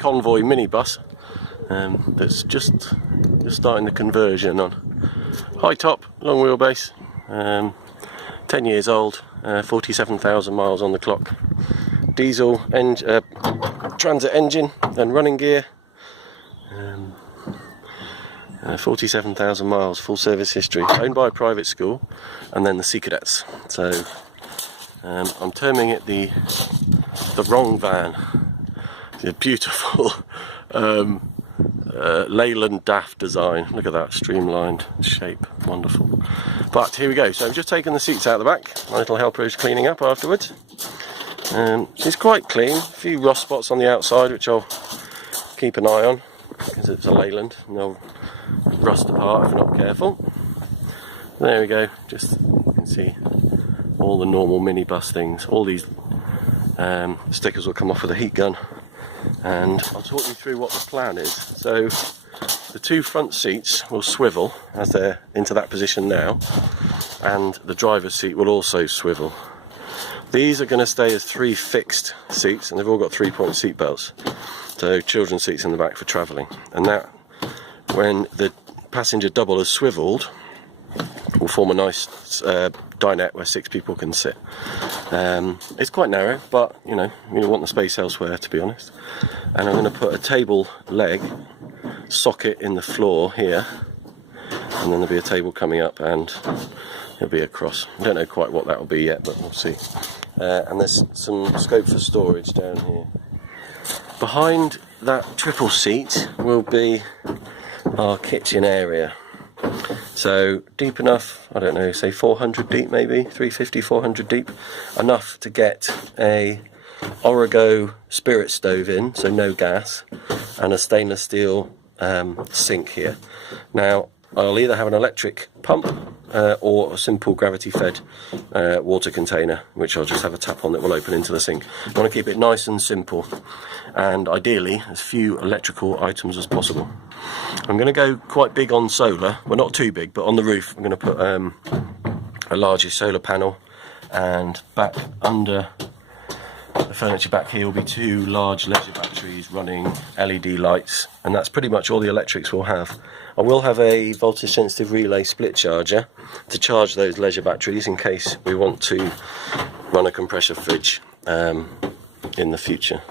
Convoy minibus that's just starting the conversion on high top, long wheelbase, 10 years old, 47,000 miles on the clock, diesel transit engine and running gear, 47,000 miles, full service history, owned by a private school, and then the Sea Cadets. So I'm terming it the wrong van. It's a beautiful Leyland DAF design. Look at that streamlined shape, wonderful. But here we go. So I've just taken the seats out the back. My little helper is cleaning up afterwards. It's quite clean. A few rust spots on the outside, which I'll keep an eye on because it's a Leyland and they'll rust apart if you're not careful. There we go. Just you can see all the normal minibus things. All these stickers will come off with a heat gun, and I'll talk you through what the plan is. So the two front seats will swivel as they're into that position now, and the driver's seat will also swivel. These are going to stay as 3 fixed seats, and they've all got 3-point seat belts, so children's seats in the back for travelling. And that, when the passenger double has swivelled, will form a nice dinette where 6 people can sit. It's quite narrow, but you know, you want the space elsewhere, to be honest. And I'm going to put a table leg socket in the floor here, and then there'll be a table coming up and there'll be a cross. I don't know quite what that will be yet, but we'll see. And there's some scope for storage down here. Behind that triple seat will be our kitchen area. So deep enough, I don't know, say 400 deep maybe, 350, 400 deep, enough to get a Origo spirit stove in, so no gas, and a stainless steel sink here. Now I'll either have an electric pump or a simple gravity fed water container, which I'll just have a tap on that will open into the sink. I want to keep it nice and simple, and ideally as few electrical items as possible. I'm going to go quite big on solar, well not too big, but on the roof I'm going to put a larger solar panel, and back under the furniture back here will be 2 large leisure batteries running LED lights, and that's pretty much all the electrics we'll have. I will have a voltage sensitive relay split charger to charge those leisure batteries in case we want to run a compressor fridge in the future.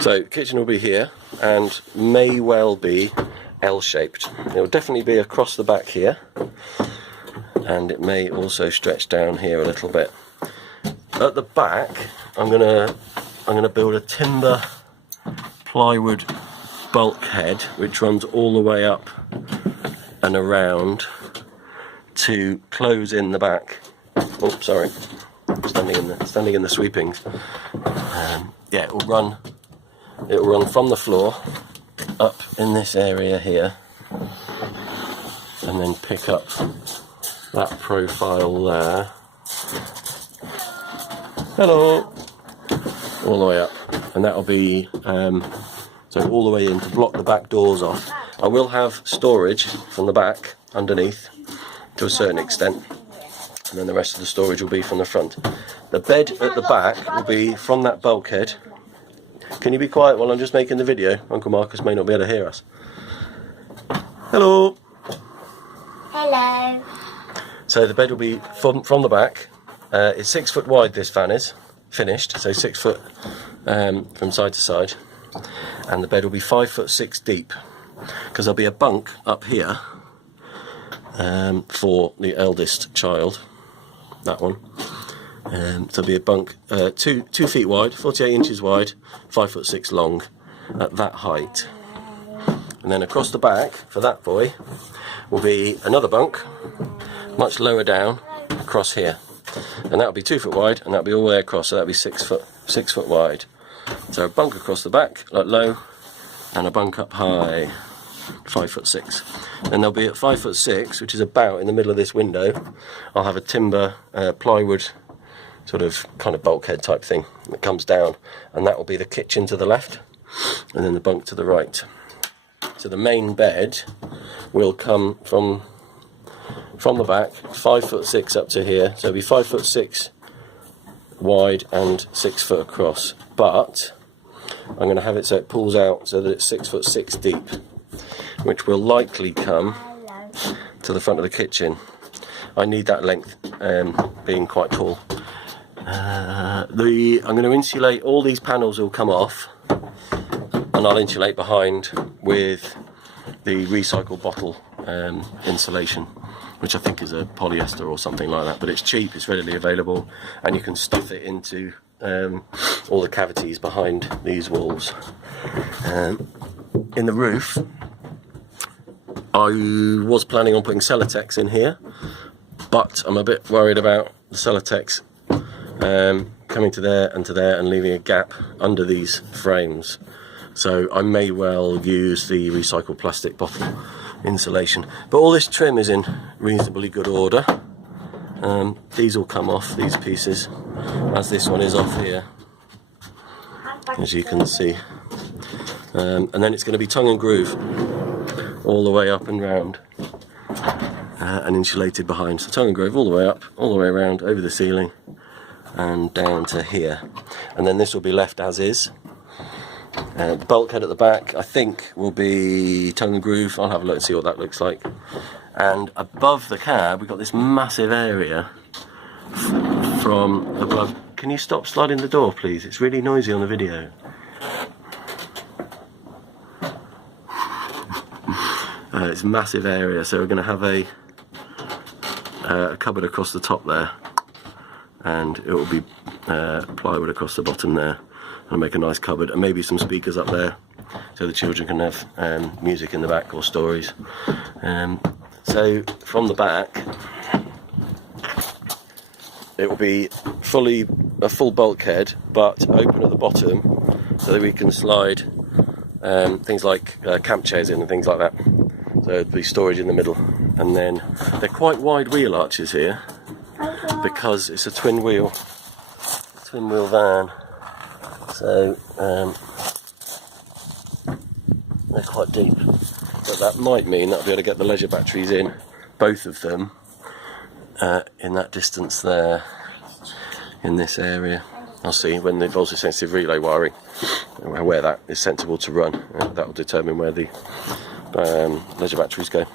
So kitchen will be here and may well be L-shaped. It will definitely be across the back here, and it may also stretch down here a little bit. At the back I'm gonna build a timber plywood bulkhead which runs all the way up and around to close in the back. Oh, sorry, standing in the sweepings. Yeah, it will run from the floor up in this area here, and then pick up that profile there. Hello, all the way up, and that'll be so all the way in to block the back doors off. I will have storage from the back underneath to a certain extent, and then the rest of the storage will be from the front. The bed at the back will be from that bulkhead. Can you be quiet while I'm just making the video? Uncle Marcus may not be able to hear us. Hello. Hello. So the bed will be from the back. It's 6 foot wide, this van is finished, so 6 foot from side to side, and the bed will be 5'6" deep, because there'll be a bunk up here for the eldest child, that one. So there'll be a bunk 2 feet wide, 48 inches wide, 5'6" long at that height. And then across the back for that boy will be another bunk much lower down across here, and that'll be 2 foot wide, and that'll be all the way across, so that'll be 6 foot wide. So a bunk across the back, like low, and a bunk up high, 5'6". Then there'll be at 5'6", which is about in the middle of this window, I'll have a timber plywood sort of kind of bulkhead type thing that comes down, and that will be the kitchen to the left, and then the bunk to the right. So the main bed will come from the back, 5'6" up to here, so it'll be 5'6" wide and 6 foot across. But I'm going to have it so it pulls out so that it's 6'6" deep, which will likely come to the front of the kitchen. I need that length, being quite tall. I'm going to insulate, all these panels will come off, and I'll insulate behind with the recycled bottle insulation, which I think is a polyester or something like that, but it's cheap, it's readily available, and you can stuff it into all the cavities behind these walls. In the roof, I was planning on putting Celotex in here, but I'm a bit worried about the Celotex coming to there and leaving a gap under these frames. So I may well use the recycled plastic bottle insulation. But all this trim is in reasonably good order. These will come off, these pieces, as this one is off here, as you can see. And then it's going to be tongue and groove all the way up and round, and insulated behind. So tongue and groove all the way up, all the way around, over the ceiling and down to here. And then this will be left as is. The bulkhead at the back, I think, will be tongue and groove. I'll have a look and see what that looks like. And above the cab, we've got this massive area from above. Can you stop sliding the door, please? It's really noisy on the video. It's a massive area, so we're going to have a cupboard across the top there, and it will be plywood across the bottom there. I'll make a nice cupboard, and maybe some speakers up there so the children can have music in the back or stories. So from the back, it will be a full bulkhead, but open at the bottom so that we can slide things like camp chairs in and things like that. So there'll be storage in the middle, and then they're quite wide wheel arches here because it's a twin wheel van. So they're quite deep, but that might mean that I'll be able to get the leisure batteries in, both of them, in that distance there, in this area. I'll see when the voltage sensitive relay wiring, where that is sensible to run. That will determine where the leisure batteries go.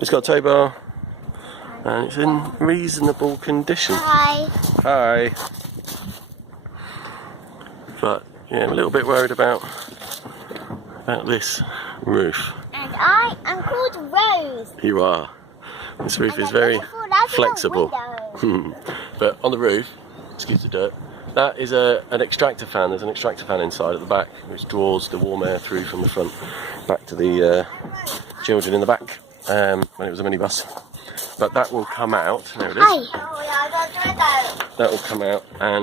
It's got a tow bar, and it's in reasonable condition. Hi. Hi. But yeah, I'm a little bit worried about this roof. And I am called Rose. You are. This roof is very flexible. But on the roof, excuse the dirt, that is an extractor fan. There's an extractor fan inside at the back, which draws the warm air through from the front back to the children in the back when it was a minibus. But that will come out. There it is. Hi. That will come out and